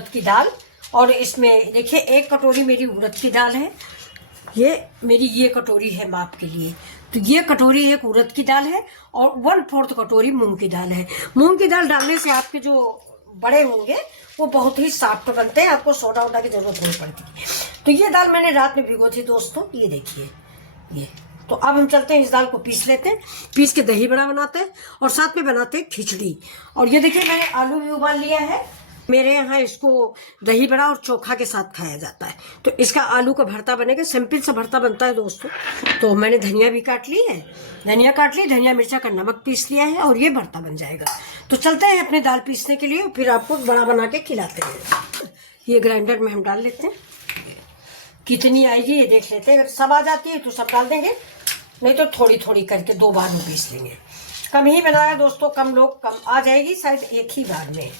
उड़द की दाल। और इसमें देखिए 1 कटोरी मेरी उड़द की दाल है, ये कटोरी है माप के लिए। तो ये कटोरी 1 उड़द की दाल है और 1/4 कटोरी मूंग की दाल है। मूंग की दाल डालने से आपके जो बड़े होंगे वो बहुत ही सॉफ्ट बनते हैं, आपको सोडा वोडा की जरूरत नहीं पड़ती। तो ये दाल मैंने रात में भिगो थी दोस्तों, ये देखिए ये। तो अब हम चलते हैं, इस दाल को पीस लेते हैं, पीस के दही बड़ा बनाते हैं और साथ में बनाते हैं खिचड़ी। और ये देखिए मैंने आलू भी उबाल लिया है। मेरे यहाँ इसको दही बड़ा और चोखा के साथ खाया जाता है। तो इसका आलू का भरता बनेगा, सिंपल सा भरता बनता है दोस्तों। तो मैंने धनिया भी काट ली है, धनिया काट ली, धनिया मिर्चा का नमक पीस लिया है और ये भरता बन जाएगा। तो चलते हैं अपने दाल पीसने के लिए, फिर आपको बड़ा बना के खिलाते हैं। ये ग्राइंडर में हम डाल लेते हैं, कितनी आएगी ये देख लेते हैं। अगर सब आ जाती है तो सब डाल देंगे, नहीं तो थोड़ी थोड़ी करके 2 बार में पीस लेंगे। कम ही बनाया दोस्तों, कम लोग कम आ जाएगी शायद एक ही बार में।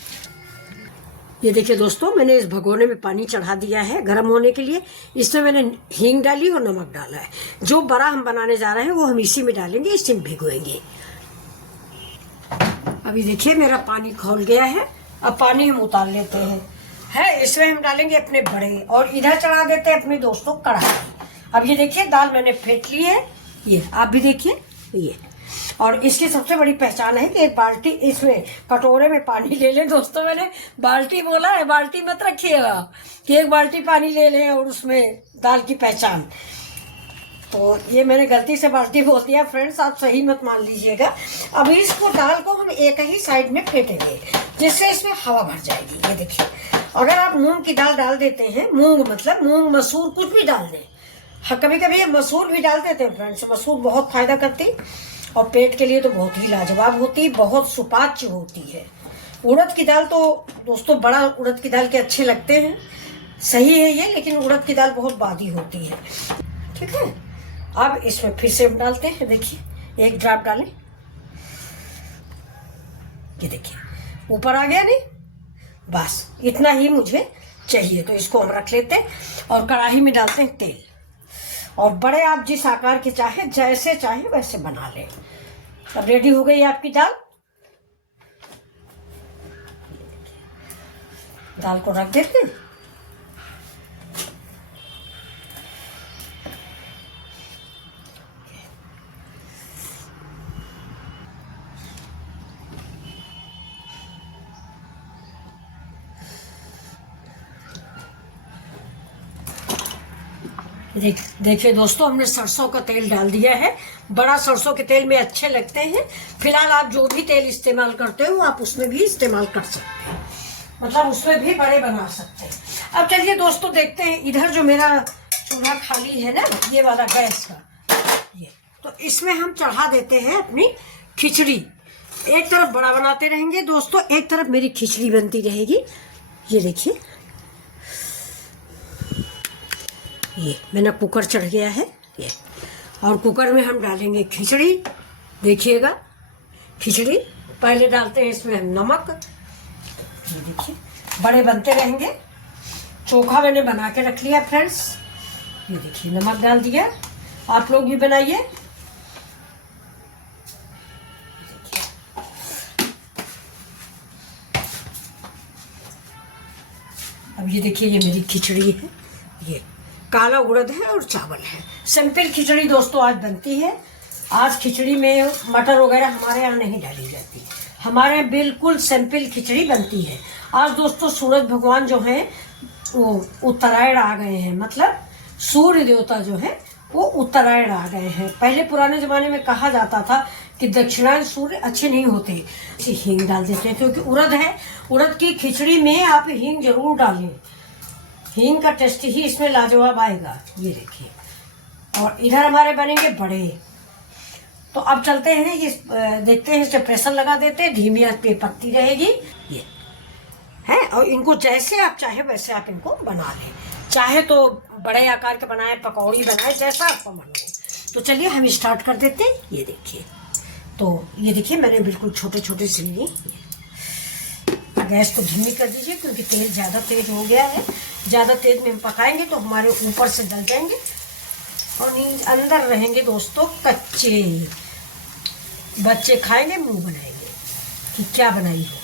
ये देखिए दोस्तों, मैंने इस भगोने में पानी चढ़ा दिया है गर्म होने के लिए। इसमें मैंने हींग डाली और नमक डाला है। जो बड़ा हम बनाने जा रहे हैं वो हम इसी में डालेंगे, इसी में भिगोएंगे। अभी देखिए मेरा पानी खौल गया है, अब पानी हम उतार लेते हैं। इसमें हम डालेंगे अपने बड़े और इधर चढ़ा देते हैं अपने दोस्तों कढ़ाई। अब ये देखिए दाल मैंने फेंट ली है, ये आप भी देखिए ये। और इसकी सबसे बड़ी पहचान है कि एक बाल्टी, इसमें कटोरे में पानी ले लें दोस्तों। मैंने बाल्टी बोला है, बाल्टी मत रखिएगा कि 1 बाल्टी पानी ले लें और उसमें दाल की पहचान। तो ये मैंने गलती से बाल्टी बोल दिया फ्रेंड्स, आप सही मत मान लीजिएगा। अभी इसको दाल को हम एक ही साइड में फेंटेंगे जिससे इसमें हवा भर जाएगी। ये देखिए, अगर आप मूंग की दाल डाल देते हैं, मूंग मतलब मूंग मसूर कुछ भी डाल दें, कभी कभी मसूर भी डाल देते हैं फ्रेंड्स। मसूर बहुत फायदा करती और पेट के लिए तो बहुत ही लाजवाब होती, बहुत सुपाच्य होती है। उड़द की दाल तो दोस्तों बड़ा उड़द की दाल के अच्छे लगते हैं, सही है ये, लेकिन उड़द की दाल बहुत बादी होती है। ठीक है, अब इसमें फिर से डालते हैं, देखिए 1 ड्रॉप डालें, ये देखिए ऊपर आ गया नहीं, बस इतना ही मुझे चाहिए। तो इसको हम रख लेते हैं और कढ़ाई में डालते हैं तेल। और बड़े आप जिस आकार के चाहे, जैसे चाहे वैसे बना लें। अब रेडी हो गई आपकी दाल। दाल को रख देते हैं। देखिए दोस्तों, हमने सरसों का तेल डाल दिया है। बड़ा सरसों के तेल में अच्छे लगते हैं। फिलहाल आप जो भी तेल इस्तेमाल करते हो आप उसमें भी इस्तेमाल कर सकते हैं, मतलब उसमें भी बड़े बना सकते हैं। अब चलिए दोस्तों देखते हैं, इधर जो मेरा चूल्हा खाली है ना, ये वाला गैस का, ये तो इसमें हम चढ़ा देते हैं अपनी खिचड़ी। एक तरफ बड़ा बनाते रहेंगे दोस्तों, एक तरफ मेरी खिचड़ी बनती रहेगी। ये देखिए, ये मेरा कुकर चढ़ गया है ये, और कुकर में हम डालेंगे खिचड़ी। देखिएगा खिचड़ी, पहले डालते हैं इसमें हम नमक। ये देखिए बड़े बनते रहेंगे। चोखा मैंने बना के रख लिया फ्रेंड्स, ये देखिए नमक डाल दिया। आप लोग भी बनाइए। अब ये देखिए ये मेरी खिचड़ी है, ये काला उड़द है और चावल है। सिंपल खिचड़ी दोस्तों आज बनती है। आज खिचड़ी में मटर वगैरह हमारे यहाँ नहीं डाली जाती, हमारे यहाँ बिल्कुल सिंपल खिचड़ी बनती है। आज दोस्तों सूरज भगवान जो हैं वो उत्तरायण आ गए हैं, मतलब सूर्य देवता जो है वो उत्तरायण आ गए हैं। पहले पुराने जमाने में कहा जाता था कि दक्षिणायन सूर्य अच्छे नहीं होते, इसे हींग डाल देते हैं क्योंकि उड़द है। उड़द की खिचड़ी में आप हींग जरूर डालें, हींग का टेस्ट ही इसमें लाजवाब आएगा। ये देखिए, और इधर हमारे बनेंगे बड़े। तो अब चलते हैं, ये देखते हैं, इसे प्रेशर लगा देते हैं, धीमी आंच पे पकती रहेगी ये है। और इनको जैसे आप चाहे वैसे आप इनको बना लें, चाहे तो बड़े आकार के बनाए, पकौड़ी बनाए, जैसा आपको मन हो। तो चलिए हम स्टार्ट कर देते हैं। ये देखिए, तो ये देखिए मैंने बिल्कुल छोटे छोटे से लिए। गैस को धीमी कर दीजिए क्योंकि तेल ज़्यादा तेज हो गया है। ज़्यादा तेज में हम पकाएंगे तो हमारे ऊपर से जल जाएंगे और अंदर रहेंगे दोस्तों कच्चे। बच्चे खाएंगे मुंह बनाएंगे कि क्या बनाई हो।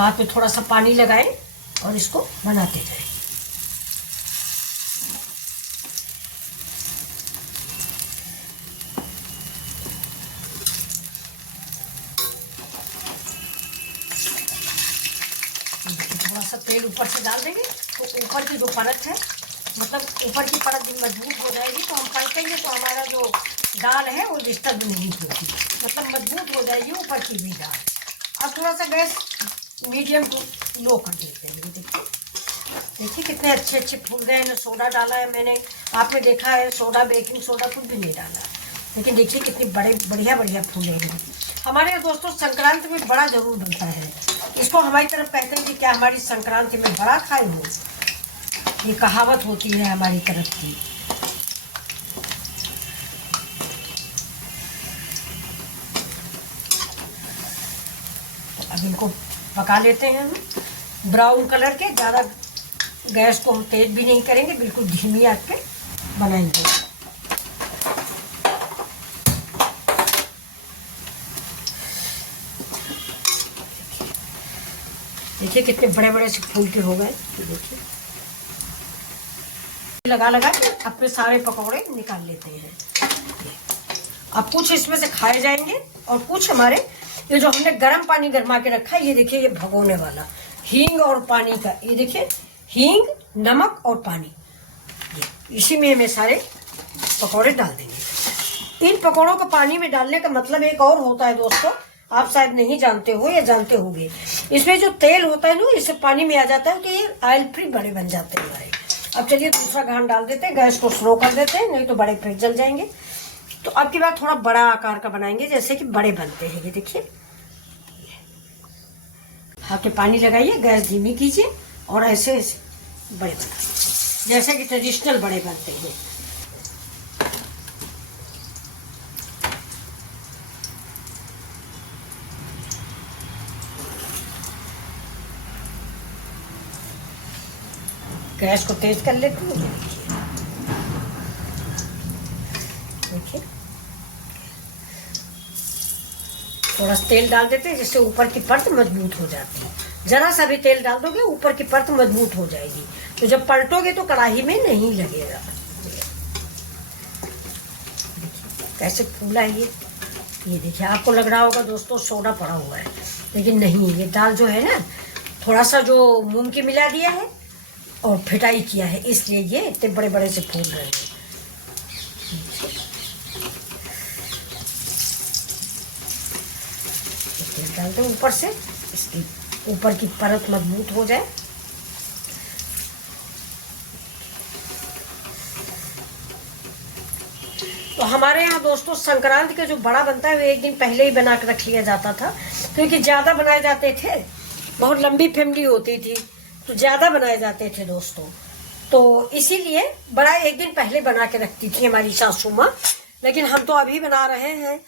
हाथ में थोड़ा सा पानी लगाएं और इसको बनाते जाएं। थोड़ा सा तेल ऊपर से डाल देंगे तो ऊपर की जो परत है, मतलब ऊपर की परत भी मजबूत हो जाएगी, तो हम पलटेंगे तो हमारा जो दाल है वो डिस्टर्ब नहीं होगी, मतलब मजबूत हो जाएगी ऊपर की भी दाल। अब थोड़ा सा गैस मीडियम टू लो कर देते हैं। देखिए देखिए कितने अच्छे अच्छे फूल गए हैं। सोडा डाला है मैंने, आपने देखा है सोडा, बेकिंग सोडा कुछ भी नहीं डाला, लेकिन देखिए कितने बड़े बढ़िया बढ़िया फूले हैं। हमारे दोस्तों संक्रांति में बड़ा जरूर बनता है। इसको हमारी तरफ कहते हैं कि क्या हमारी संक्रांति में बड़ा खाए हो, ये कहावत होती है हमारी तरफ की। अब इनको पका लेते हैं हम ब्राउन कलर के। ज़्यादा गैस को हम तेज भी नहीं करेंगे, बिल्कुल धीमी आंच पे बनाएंगे। देखिए कितने बड़े बड़े से फूल के हो गए। देखिए लगा लगा के अपने सारे पकौड़े निकाल लेते हैं। अब कुछ इसमें से खाए जाएंगे और कुछ हमारे ये जो हमने गर्म पानी गरमा के रखा है, ये देखिए ये भगोने वाला हींग और पानी का, ये देखिए हींग, नमक और पानी, इसी में हमें सारे पकौड़े डाल देंगे। इन पकौड़ों को पानी में डालने का मतलब एक और होता है दोस्तों, आप शायद नहीं जानते हो या जानते होंगे। इसमें जो तेल होता है ना, इससे पानी में आ जाता है तो ये ऑयल फ्री बड़े बन जाते हैं हमारे। अब चलिए दूसरा घान डाल देते हैं, गैस को स्लो कर देते हैं, नहीं तो बड़े फिर जल जाएंगे। तो अब की बार थोड़ा बड़ा आकार का बनाएंगे, जैसे कि बड़े बनते हैं। ये देखिए हाथ में पानी लगाइए, गैस धीमी कीजिए और ऐसे ऐसे बड़े बनाइए, जैसे कि ट्रेडिशनल बड़े बनते हैं। गैस को तेज कर लेते हैं। देखिए थोड़ा सा तेल डाल देते हैं, जिससे ऊपर की परत मजबूत हो जाती है। जरा सा भी तेल डाल दोगे ऊपर की परत मजबूत हो जाएगी, तो जब पलटोगे तो कढ़ाई में नहीं लगेगा। कैसे फूला है ये देखिए। आपको लग रहा होगा दोस्तों सोडा पड़ा हुआ है, लेकिन नहीं, ये दाल जो है ना, थोड़ा सा जो मूंग की मिला दिया है और फिटाई किया है, इसलिए ये इतने बड़े बड़े से फूल रहे हैं। तेल डाल दो ऊपर से, इसकी ऊपर की परत मजबूत हो जाए। तो हमारे यहाँ दोस्तों संक्रांति का जो बड़ा बनता है वो एक दिन पहले ही बना के रख लिया जाता था, क्योंकि ज़्यादा बनाए जाते थे, बहुत लंबी फैमिली होती थी तो ज़्यादा बनाए जाते थे दोस्तों, तो इसीलिए बड़ा एक दिन पहले बना के रखती थी हमारी सासू माँ। लेकिन हम तो अभी बना रहे हैं।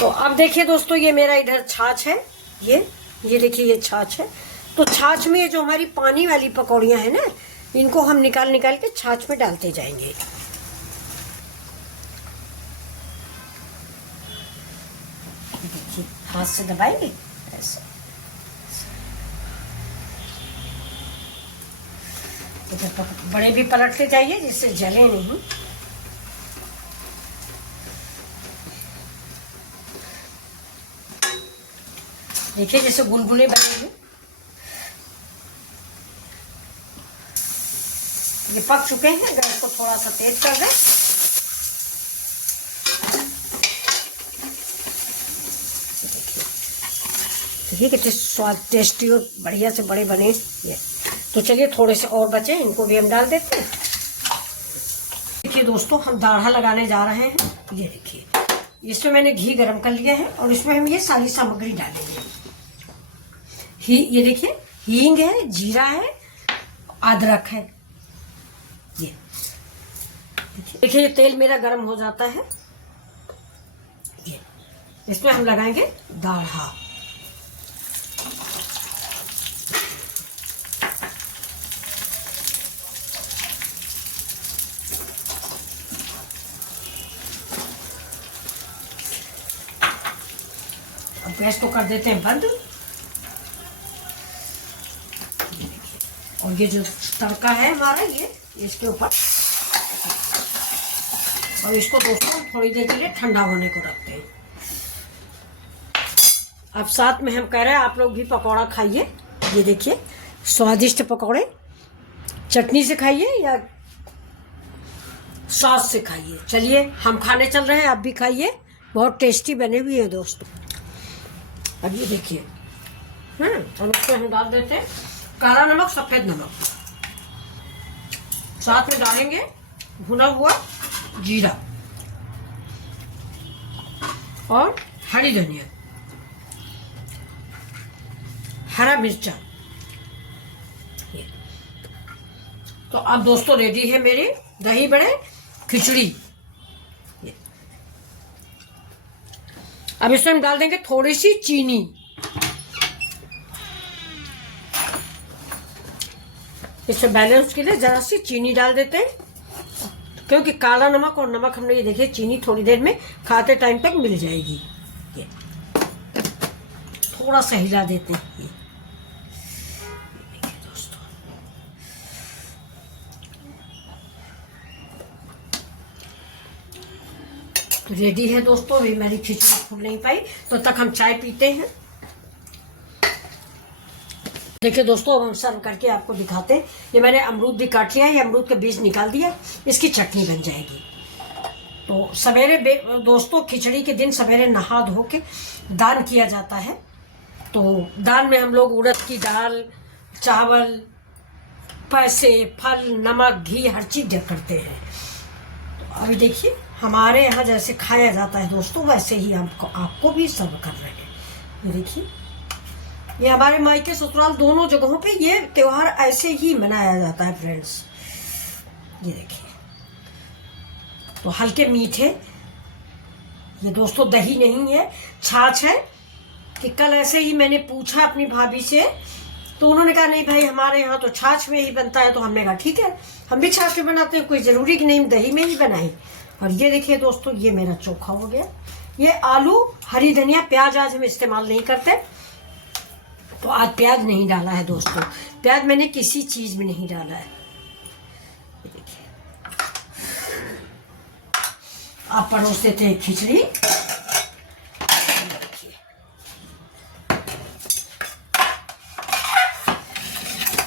तो अब देखिए दोस्तों, ये मेरा इधर छाछ है, ये देखिए ये छाछ है। तो छाछ में जो हमारी पानी वाली पकौड़ियाँ हैं ना, इनको हम निकाल निकाल के छाछ में डालते जाएंगे। देखिए हाथ से दबाएंगे ऐसे, बड़े भी पलटते जाइए जिससे जले नहीं। देखिए जैसे गुलगुले बनेंगे। ये पक चुके हैं, गैस को थोड़ा सा तेज कर दें। देखिए कितने स्वाद टेस्टी और बढ़िया से बड़े बने ये। तो चलिए थोड़े से और बचे, इनको भी हम डाल देते हैं। देखिए दोस्तों, हम दाढ़ा लगाने जा रहे हैं। ये देखिए इसमें मैंने घी गरम कर लिया है और इसमें हम ये सारी सामग्री डालेंगे। ये देखिए हींग है, जीरा है, अदरक है। ये देखिए ये तेल मेरा गरम हो जाता है। ये इसमें हम लगाएंगे दाढ़ा। अब गैस को कर देते हैं बंद। और ये जो तड़का है हमारा ये इसके ऊपर, और इसको दोस्तों थोड़ी देर के लिए ठंडा होने को रखते हैं। अब साथ में हम कह रहे हैं आप लोग भी पकौड़ा खाइए। ये देखिए स्वादिष्ट पकौड़े, चटनी से खाइए या सॉस से खाइए। चलिए हम खाने चल रहे हैं, आप भी खाइए, बहुत टेस्टी बने हुए हैं दोस्तों। अब ये देखिए अब उसको हम डाल देते हैं काला नमक, सफेद नमक, साथ में डालेंगे भुना हुआ जीरा और हरी धनिया, हरा मिर्चा। तो अब दोस्तों रेडी है मेरे दही बड़े खिचड़ी। अब इसमें हम डाल देंगे थोड़ी सी चीनी, इसमें बैलेंस के लिए जरा सी चीनी डाल देते हैं, क्योंकि काला नमक और नमक हमने ये देखिए चीनी थोड़ी देर में खाते टाइम तक मिल जाएगी। ये थोड़ा सा हिला देते हैं। ये देखिए दोस्तों, तो रेडी है दोस्तों। अभी मेरी खिचड़ी फूल नहीं पाई, तो तक हम चाय पीते हैं। देखिए दोस्तों अब हम सर्व करके आपको दिखाते हैं। ये मैंने अमरूद भी काट लिया है, ये अमरूद का बीज निकाल दिया, इसकी चटनी बन जाएगी। तो सवेरे दोस्तों खिचड़ी के दिन सवेरे नहा धो के दान किया जाता है। तो दान में हम लोग उड़द की दाल, चावल, पैसे, फल, नमक, घी हर चीज करते हैं। तो अभी देखिए हमारे यहाँ जैसे खाया जाता है दोस्तों, वैसे ही हमको आपको भी सर्व कर रहे हैं। ये देखिए ये हमारे मायके ससुराल दोनों जगहों पे ये त्योहार ऐसे ही मनाया जाता है फ्रेंड्स। ये देखिए तो हल्के मीठे, ये दोस्तों दही नहीं है, छाछ है। कि कल ऐसे ही मैंने पूछा अपनी भाभी से, तो उन्होंने कहा नहीं भाई हमारे यहाँ तो छाछ में ही बनता है। तो हमने कहा ठीक है हम भी छाछ में बनाते हैं, कोई ज़रूरी कि नहीं दही में ही बनाए। और ये देखिए दोस्तों ये मेरा चोखा हो गया। ये आलू, हरी धनिया, प्याज आज हम इस्तेमाल नहीं करते, तो आज प्याज नहीं डाला है दोस्तों। प्याज मैंने किसी चीज में नहीं डाला है। देखिए आप परोस देते हैं खिचड़ी।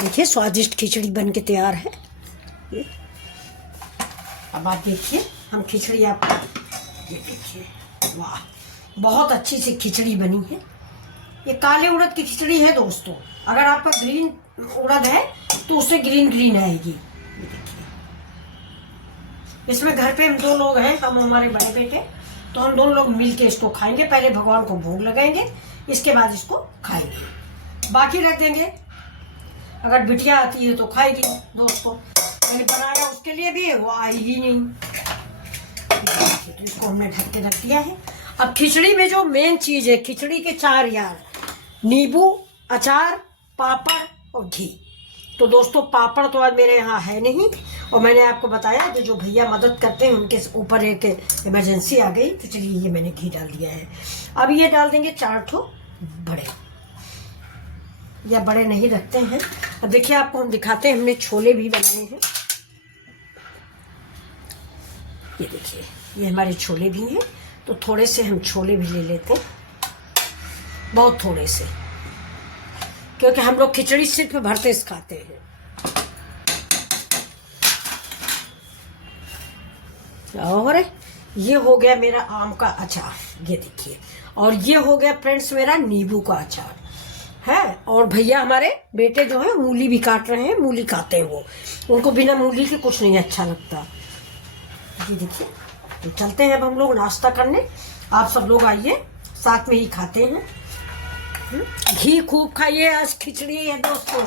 देखिए स्वादिष्ट खिचड़ी बन के तैयार है। अब आप देखिए हम खिचड़ी आप ये देखिए, वाह बहुत अच्छी सी खिचड़ी बनी है। ये काले उड़द की खिचड़ी है दोस्तों। अगर आपका ग्रीन उड़द है तो उससे ग्रीन ग्रीन आएगी। ये देखिए इसमें घर पे हम 2 लोग हैं, हम हमारे बड़े बेटे, तो हम 2 लोग मिल के इसको खाएंगे। पहले भगवान को भोग लगाएंगे, इसके बाद इसको खाएंगे, बाकी रख देंगे। अगर बिटिया आती है तो खाएगी दोस्तों। मैंने बनाया उसके लिए भी, वो आई ही नहीं, तो इसको हमने ढक के रख दिया है। अब खिचड़ी में जो मेन चीज है, खिचड़ी के 4 यार, नींबू, अचार, पापड़ और घी। तो दोस्तों पापड़ तो आज मेरे यहाँ है नहीं, और मैंने आपको बताया कि जो भैया मदद करते हैं उनके ऊपर एक इमरजेंसी आ गई, तो चलिए ये मैंने घी डाल दिया है। अब ये डाल देंगे 4 ठो बड़े, या बड़े नहीं रखते हैं। अब देखिए आपको हम दिखाते हैं, हमने छोले भी बनाए हैं। ये देखिए ये हमारे छोले भी हैं, तो थोड़े से हम छोले भी ले लेते हैं, बहुत थोड़े से, क्योंकि हम लोग खिचड़ी सिर्फ भरते से खाते हैं। और ये हो गया मेरा आम का अचार, ये देखिए, और ये हो गया फ्रेंड्स मेरा नींबू का अचार है। और भैया हमारे बेटे जो है मूली भी काट रहे हैं, मूली खाते हैं वो, उनको बिना मूली के कुछ नहीं अच्छा लगता। ये देखिए तो चलते हैं अब हम लोग नाश्ता करने। आप सब लोग आइए, साथ में ही खाते हैं। घी खूब खाइए, आज खिचड़ी है दोस्तों,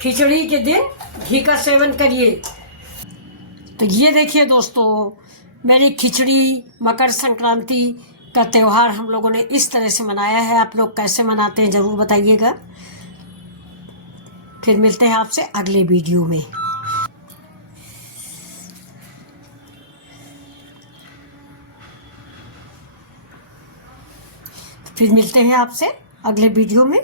खिचड़ी के दिन घी का सेवन करिए। तो ये देखिए दोस्तों मेरी खिचड़ी, मकर संक्रांति का त्यौहार हम लोगों ने इस तरह से मनाया है। आप लोग कैसे मनाते हैं ज़रूर बताइएगा। फिर मिलते हैं आपसे अगले वीडियो में। फिर मिलते हैं आपसे अगले वीडियो में।